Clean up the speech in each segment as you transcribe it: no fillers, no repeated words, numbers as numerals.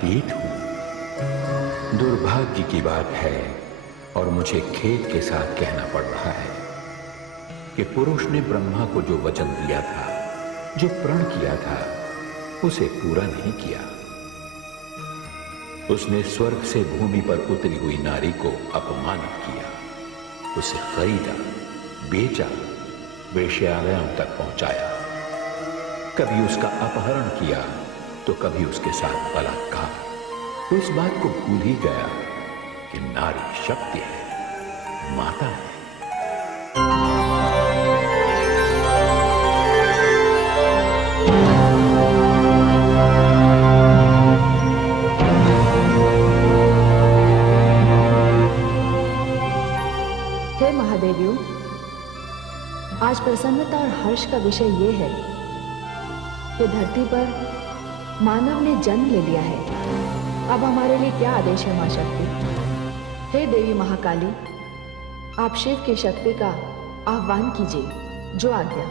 अतीत हूं। दुर्भाग्य की बात है और मुझे खेद के साथ कहना पड़ रहा है कि पुरुष ने ब्रह्मा को जो वचन दिया था, जो प्रण किया था, उसे पूरा नहीं किया। उसने स्वर्ग से भूमि पर उतरी हुई नारी को अपमानित किया, उसे खरीदा, बेचा, वेश्यालयों तक पहुंचाया। कभी उसका अपहरण किया तो कभी उसके साथ बलात्कार। वो इस बात को भूल ही गया कि नारी शक्ति है, माता है। हे महादेवियों, आज प्रसन्नता और हर्ष का विषय ये है कि धरती पर मानव ने जन्म ले लिया है। अब हमारे लिए क्या आदेश है मां शक्ति? हे देवी महाकाली, आप शिव की शक्ति का आह्वान कीजिए, जो आज्ञा।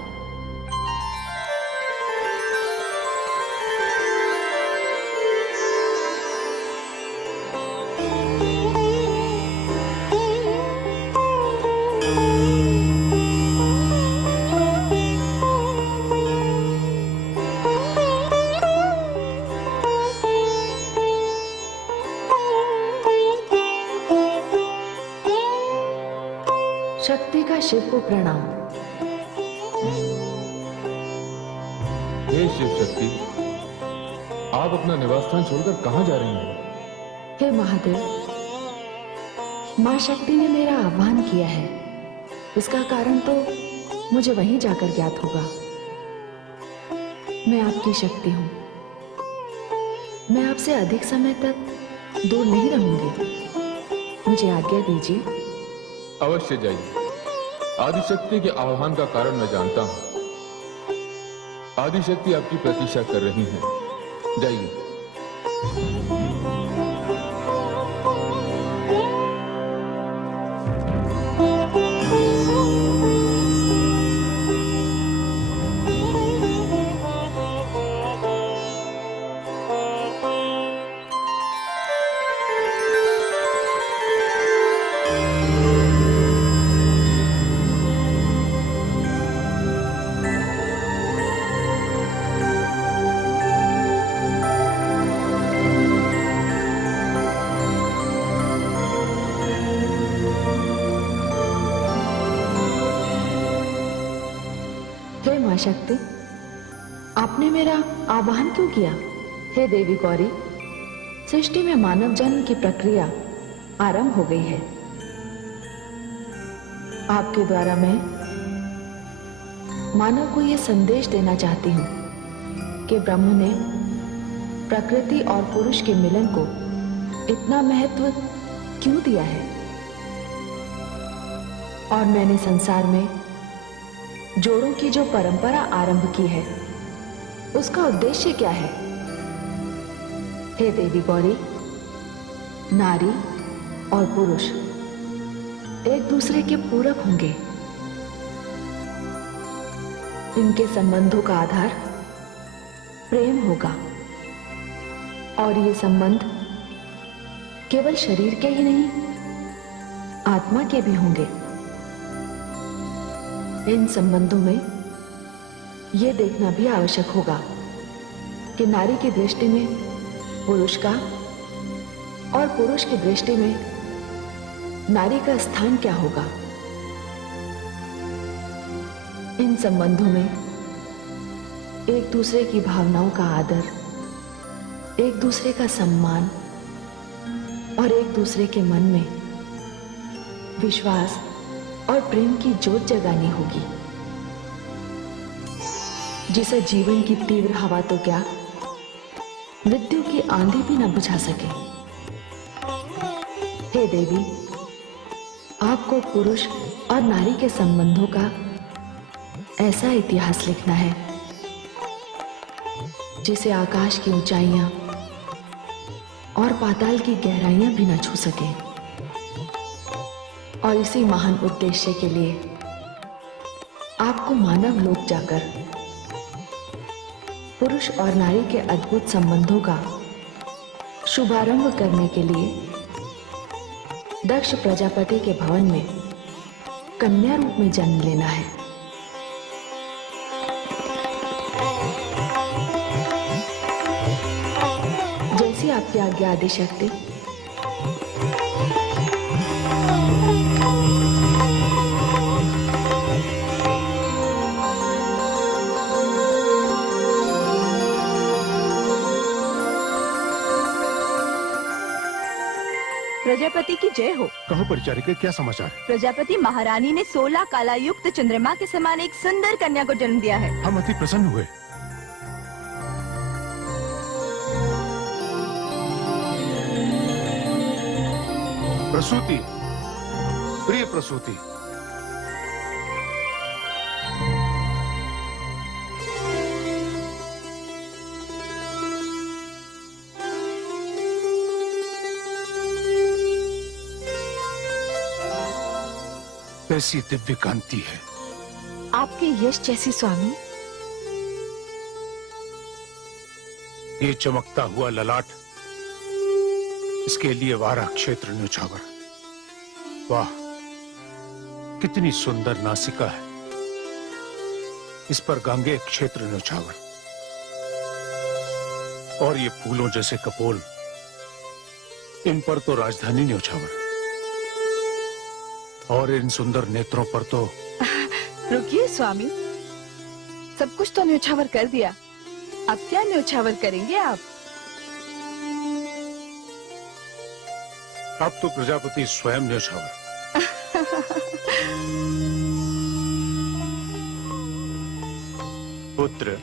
शक्ति का शिव को प्रणाम। हे शिव शक्ति, आप अपना निवास स्थान छोड़कर कहां जा रही हैं? हे महादेव, मां शक्ति ने मेरा आह्वान किया है। इसका कारण तो मुझे वहीं जाकर ज्ञात होगा। मैं आपकी शक्ति हूं। मैं आपसे अधिक समय तक दूर नहीं रहूंगी। मुझे आज्ञा दीजिए। अवश्य जाइए। आदिशक्ति के आह्वान का कारण मैं जानता हूं। आदिशक्ति आपकी प्रतीक्षा कर रही हैं। जाइए। शक्ति, आपने मेरा आह्वान क्यों किया? हे देवी गौरी, सृष्टि में मानव जन्म की प्रक्रिया आरंभ हो गई है। आपके द्वारा मैं मानव को यह संदेश देना चाहती हूं कि ब्रह्म ने प्रकृति और पुरुष के मिलन को इतना महत्व क्यों दिया है, और मैंने संसार में जोड़ों की जो परंपरा आरंभ की है, उसका उद्देश्य क्या है? हे देवी गौरी, नारी और पुरुष एक दूसरे के पूरक होंगे। इनके संबंधों का आधार प्रेम होगा, और ये संबंध केवल शरीर के ही नहीं, आत्मा के भी होंगे। इन संबंधों में यह देखना भी आवश्यक होगा कि नारी की दृष्टि में पुरुष का और पुरुष की दृष्टि में नारी का स्थान क्या होगा। इन संबंधों में एक दूसरे की भावनाओं का आदर, एक दूसरे का सम्मान और एक दूसरे के मन में विश्वास और प्रेम की जोत जगानी होगी, जिसे जीवन की तीव्र हवा तो क्या, मृत्यु की आंधी भी न बुझा सके। हे देवी, आपको पुरुष और नारी के संबंधों का ऐसा इतिहास लिखना है जिसे आकाश की ऊंचाइयां और पाताल की गहराइयां भी न छू सके। और इसी महान उद्देश्य के लिए आपको मानव लोक जाकर पुरुष और नारी के अद्भुत संबंधों का शुभारंभ करने के लिए दक्ष प्रजापति के भवन में कन्या रूप में जन्म लेना है। जैसी आपकी आज्ञा आदि शक्ति। प्रजापति की जय हो। कहो परिचारिके, क्या समाचार? प्रजापति महारानी ने 16 कलायुक्त चंद्रमा के समान एक सुंदर कन्या को जन्म दिया है। हम अति प्रसन्न हुए। प्रसूति, प्रिय प्रसूति, कैसी दिव्य कांति है। आपके यश जैसी स्वामी। ये चमकता हुआ ललाट, इसके लिए वारा क्षेत्र न्योछावर। वाह, कितनी सुंदर नासिका है। इस पर गांगे क्षेत्र न्योछावर, और ये फूलों जैसे कपोल, इन पर तो राजधानी न्योछावर, और इन सुंदर नेत्रों पर तो। रुकिए स्वामी, सब कुछ तो न्योछावर कर दिया, अब क्या न्योछावर करेंगे आप? अब तो प्रजापति स्वयं न्योछावर। पुत्र,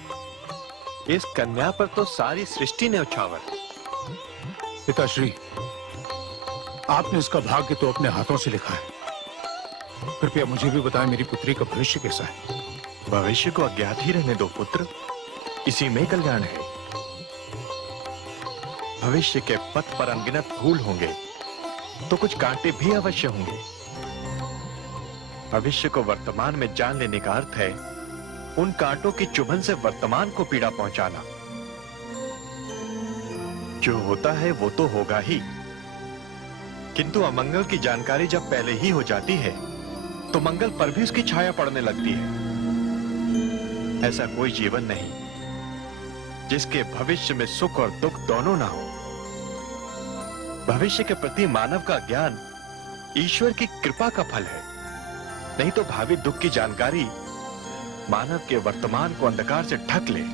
इस कन्या पर तो सारी सृष्टि न्योछावर। पिताश्री, आपने इसका भाग्य तो अपने हाथों से लिखा है। कृपया मुझे भी बताएं, मेरी पुत्री का भविष्य कैसा है? भविष्य को अज्ञात ही रहने दो पुत्र, इसी में कल्याण है। भविष्य के पथ पर अनगिनत फूल होंगे तो कुछ कांटे भी अवश्य होंगे। भविष्य को वर्तमान में जान लेने का अर्थ है उन कांटों की चुभन से वर्तमान को पीड़ा पहुंचाना। जो होता है वो तो होगा ही, किंतु अमंगल की जानकारी जब पहले ही हो जाती है तो मंगल पर भी उसकी छाया पड़ने लगती है। ऐसा कोई जीवन नहीं जिसके भविष्य में सुख और दुख दोनों ना हो। भविष्य के प्रति मानव का ज्ञान ईश्वर की कृपा का फल है, नहीं तो भावी दुख की जानकारी मानव के वर्तमान को अंधकार से ढक ले।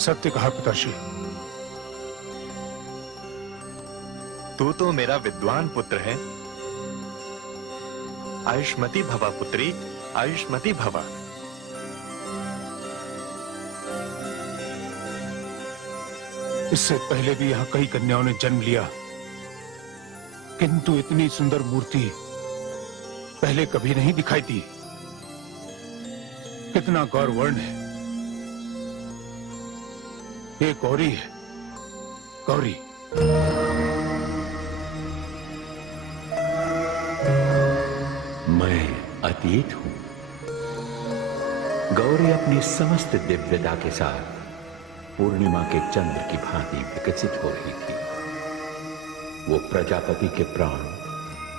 सत्य कहा पिताश्री। तू तो मेरा विद्वान पुत्र है। आयुष्मती भवा पुत्री, आयुष्मती भवा। इससे पहले भी यहाँ कई कन्याओं ने जन्म लिया, किंतु इतनी सुंदर मूर्ति पहले कभी नहीं दिखाई दी। कितना गौरवर्ण है। ये गौरी है, गौरी। मैं अतीत हूं। गौरी अपनी समस्त दिव्यता के साथ पूर्णिमा के चंद्र की भांति विकसित हो रही थी। वो प्रजापति के प्राण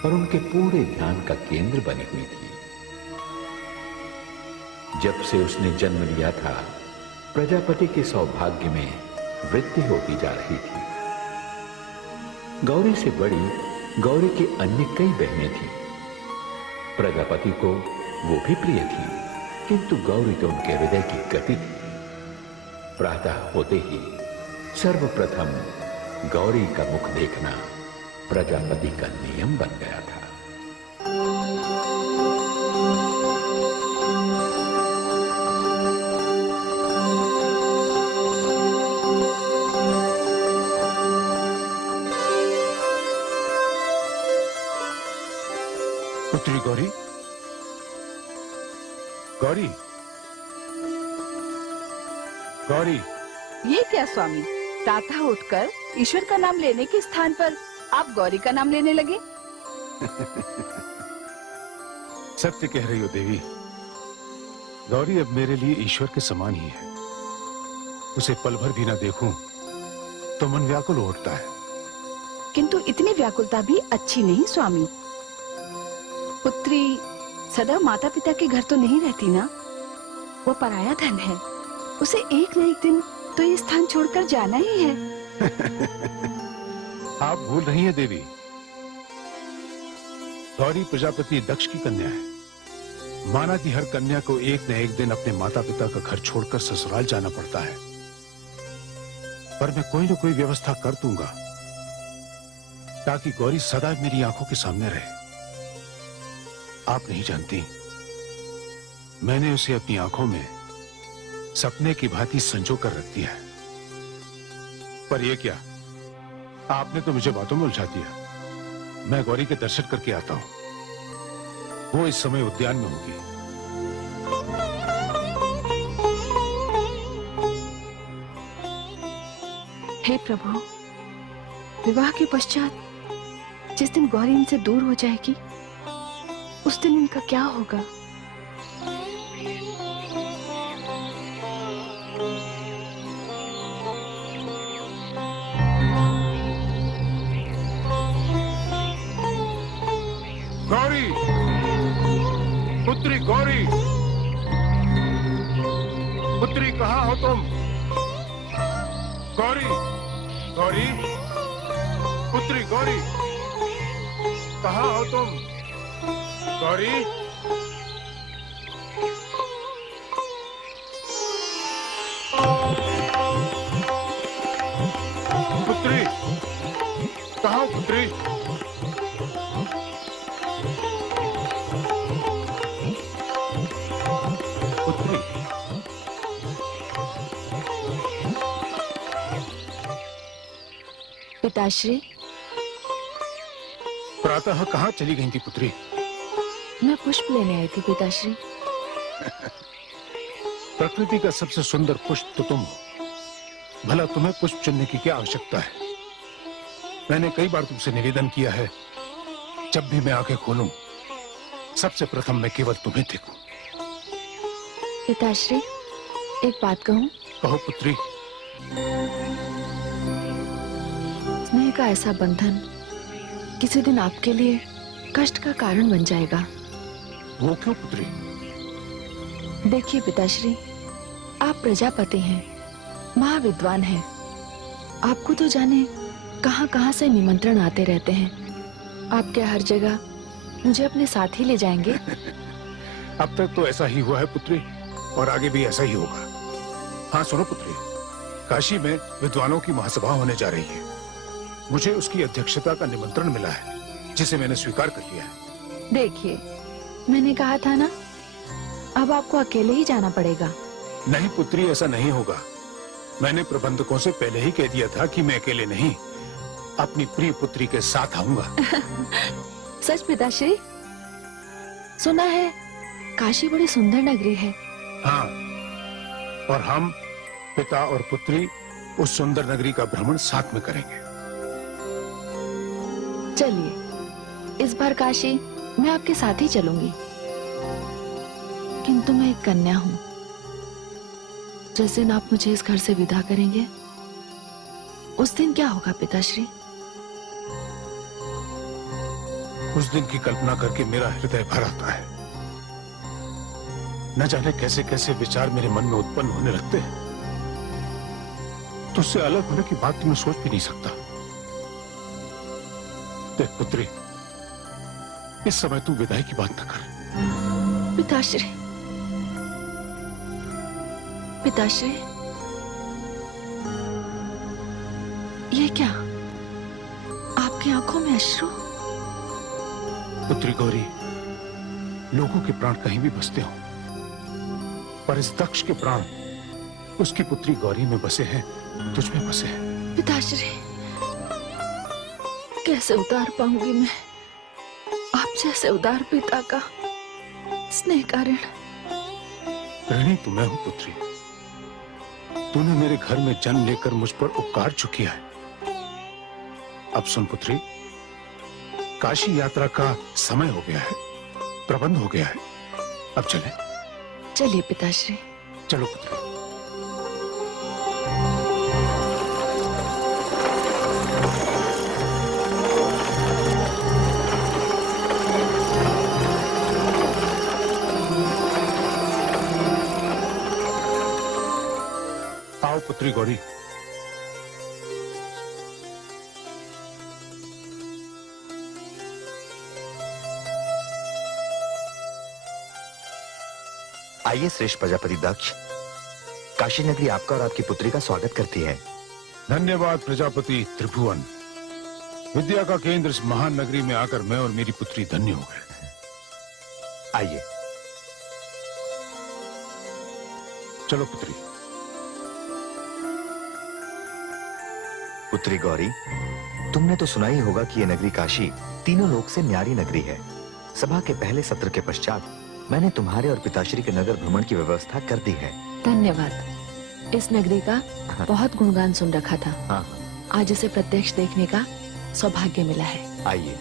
और उनके पूरे ध्यान का केंद्र बनी हुई थी। जब से उसने जन्म लिया था, प्रजापति के सौभाग्य में वृद्धि होती जा रही थी। गौरी से बड़ी गौरी की अन्य कई बहनें थीं। प्रजापति को वो भी प्रिय थी, किंतु गौरी तो उनके हृदय की गति थी। प्रातः होते ही सर्वप्रथम गौरी का मुख देखना प्रजापति का नियम बन गया था। पुत्री गौरी, गौरी, गौरी। ये क्या स्वामी, प्रातः उठकर ईश्वर का नाम लेने के स्थान पर आप गौरी का नाम लेने लगे? सत्य कह रही हो देवी। गौरी अब मेरे लिए ईश्वर के समान ही है। उसे पल भर भी ना देखूं तो मन व्याकुल उठता है। किंतु इतनी व्याकुलता भी अच्छी नहीं स्वामी। पुत्री सदा माता पिता के घर तो नहीं रहती ना, वो पराया धन है, उसे एक न एक दिन तो ये स्थान छोड़कर जाना ही है। आप भूल रही हैं देवी, गौरी प्रजापति दक्ष की कन्या है। माना कि हर कन्या को एक न एक दिन अपने माता पिता का घर छोड़कर ससुराल जाना पड़ता है, पर मैं कोई न कोई व्यवस्था कर दूंगा ताकि गौरी सदा मेरी आंखों के सामने रहे। आप नहीं जानती, मैंने उसे अपनी आंखों में सपने की भांति संजो कर रख दिया है। पर यह क्या, आपने तो मुझे बातों में उलझा दिया। मैं गौरी के दर्शन करके आता हूं, वो इस समय उद्यान में होगी। हे प्रभु, विवाह के पश्चात जिस दिन गौरी इनसे दूर हो जाएगी, उस दिन इनका क्या होगा? गौरी, पुत्री गौरी, पुत्री कहाँ हो तुम? गौरी, गौरी, पुत्री गौरी, कहाँ हो तुम? गौरी, पुत्री, कहाँ हो पुत्री? पुत्री, पिताश्री, प्रातः कहाँ चली गई थी पुत्री? मैं पुष्प लेने आई थी पिताश्री। प्रकृति का सबसे सुंदर पुष्प तो तुम हो, भला तुम्हें पुष्प चुनने की क्या आवश्यकता है? मैंने कई बार तुमसे निवेदन किया है, जब भी मैं आंखें खोलूं, सबसे प्रथम मैं केवल तुम्हें देखूं। पिताश्री, एक बात कहूं? कहो पुत्री। स्नेह का ऐसा बंधन किसी दिन आपके लिए कष्ट का कारण बन जाएगा। वो क्यों पुत्री? देखिए पिताश्री, आप प्रजापति हैं, महाविद्वान हैं। आपको तो जाने कहां-कहां से निमंत्रण आते रहते हैं। आप क्या हर जगह मुझे अपने साथ ही ले जाएंगे? अब तक तो ऐसा ही हुआ है पुत्री, और आगे भी ऐसा ही होगा। हाँ सुनो पुत्री, काशी में विद्वानों की महासभा होने जा रही है। मुझे उसकी अध्यक्षता का निमंत्रण मिला है, जिसे मैंने स्वीकार कर लिया है। देखिए, मैंने कहा था ना, अब आपको अकेले ही जाना पड़ेगा। नहीं पुत्री, ऐसा नहीं होगा। मैंने प्रबंधकों से पहले ही कह दिया था कि मैं अकेले नहीं, अपनी प्रिय पुत्री के साथ आऊंगा। सच पिताश्री? सुना है काशी बड़ी सुंदर नगरी है। हाँ, और हम पिता और पुत्री उस सुंदर नगरी का भ्रमण साथ में करेंगे। चलिए, इस बार काशी मैं आपके साथ ही चलूंगी। किंतु मैं एक कन्या हूं। जिस दिन आप मुझे इस घर से विदा करेंगे, उस दिन क्या होगा पिताश्री? उस दिन की कल्पना करके मेरा हृदय भर आता है। न जाने कैसे कैसे विचार मेरे मन में उत्पन्न होने लगते हैं। तुझसे अलग होने की बात तो मैं सोच भी नहीं सकता। देख पुत्री, इस समय तू विदाई की बात न कर। पिताश्री, पिताश्री, ये क्या? आपकी आंखों में अश्रु? पुत्री गौरी, लोगों के प्राण कहीं भी बसते हो, पर इस दक्ष के प्राण उसकी पुत्री गौरी में बसे हैं, तुझ में बसे हैं। पिताश्री, कैसे उतार पाऊंगी मैं आप जैसे उदार पिता का स्नेह का ऋण? ऋणी तो मैं हूं पुत्री। तूने मेरे घर में जन्म लेकर मुझ पर उपकार चुकिया है। अब सुन पुत्री, काशी यात्रा का समय हो गया है, प्रबंध हो गया है। अब चले। चलिए पिताश्री। चलो पुत्री। पुत्री गौरी। आइए श्रेष्ठ प्रजापति दक्ष, काशी नगरी आपका और आपकी पुत्री का स्वागत करती है। धन्यवाद प्रजापति त्रिभुवन। विद्या का केंद्र इस महान नगरी में आकर मैं और मेरी पुत्री धन्य हो गए। आइए। चलो पुत्री। पुत्री गौरी, तुमने तो सुना ही होगा कि यह नगरी काशी तीनों लोक से न्यारी नगरी है। सभा के पहले सत्र के पश्चात मैंने तुम्हारे और पिताश्री के नगर भ्रमण की व्यवस्था कर दी है। धन्यवाद। इस नगरी का बहुत गुणगान सुन रखा था। हाँ। आज इसे प्रत्यक्ष देखने का सौभाग्य मिला है। आइए।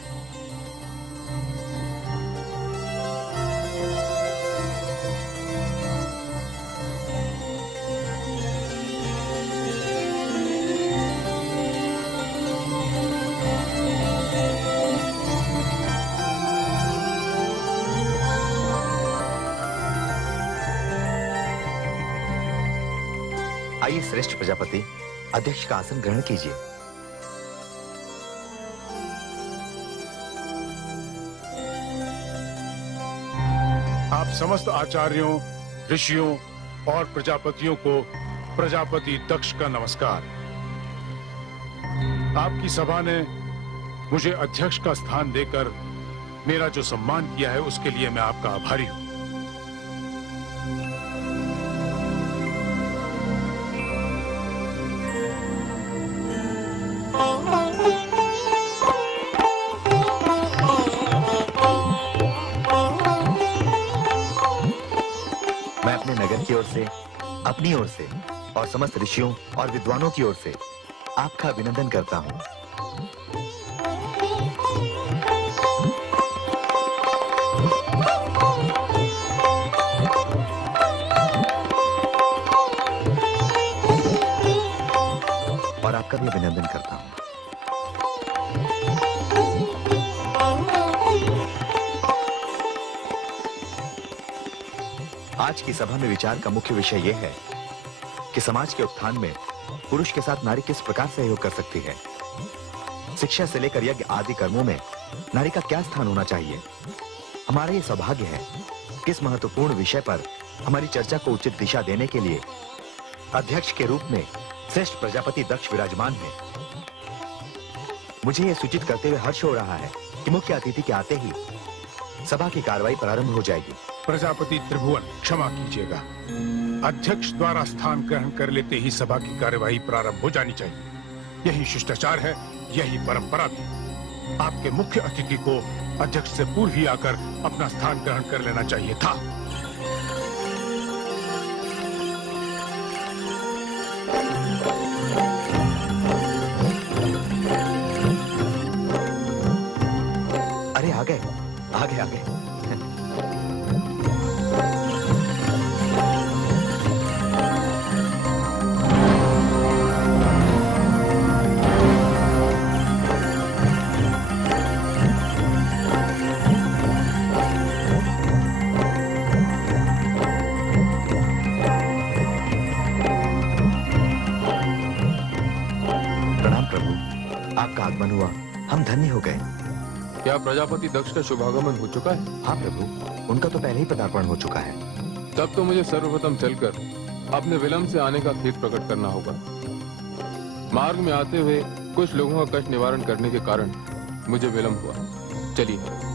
आइए श्रेष्ठ प्रजापति, अध्यक्ष का आसन ग्रहण कीजिए। आप समस्त आचार्यों, ऋषियों और प्रजापतियों को प्रजापति दक्ष का नमस्कार। आपकी सभा ने मुझे अध्यक्ष का स्थान देकर मेरा जो सम्मान किया है उसके लिए मैं आपका आभारी हूं। मैं अपने नगर की ओर से, अपनी ओर से और समस्त ऋषियों और विद्वानों की ओर से आपका अभिनंदन करता हूं। और आपका भी अभिनंदन करता हूं। आज की सभा में विचार का मुख्य विषय यह है कि समाज के उत्थान में पुरुष के साथ नारी किस प्रकार सहयोग कर सकती है। शिक्षा से लेकर यज्ञ आदि कर्मों में नारी का क्या स्थान होना चाहिए। हमारा ये सौभाग्य है कि इस महत्वपूर्ण विषय पर हमारी चर्चा को उचित दिशा देने के लिए अध्यक्ष के रूप में श्रेष्ठ प्रजापति दक्ष विराजमान है। मुझे यह सूचित करते हुए हर्ष हो रहा है कि मुख्य अतिथि के आते ही सभा की कार्रवाई प्रारंभ हो जाएगी। प्रजापति त्रिभुवन, क्षमा कीजिएगा। अध्यक्ष द्वारा स्थान ग्रहण कर लेते ही सभा की कार्यवाही प्रारंभ हो जानी चाहिए। यही शिष्टाचार है, यही परंपरा भी। आपके मुख्य अतिथि को अध्यक्ष से पूर्व ही आकर अपना स्थान ग्रहण कर लेना चाहिए था। अरे आ गए, आ गए, आ गए। प्रणाम प्रभु, आपका आगमन हुआ, हम धन्य हो गए। क्या प्रजापति दक्ष का शुभागमन हो चुका है? हाँ प्रभु, उनका तो पहले ही पदार्पण हो चुका है। तब तो मुझे सर्वप्रथम चलकर अपने विलंब से आने का खेद प्रकट करना होगा। मार्ग में आते हुए कुछ लोगों का कष्ट निवारण करने के कारण मुझे विलंब हुआ। चलिए।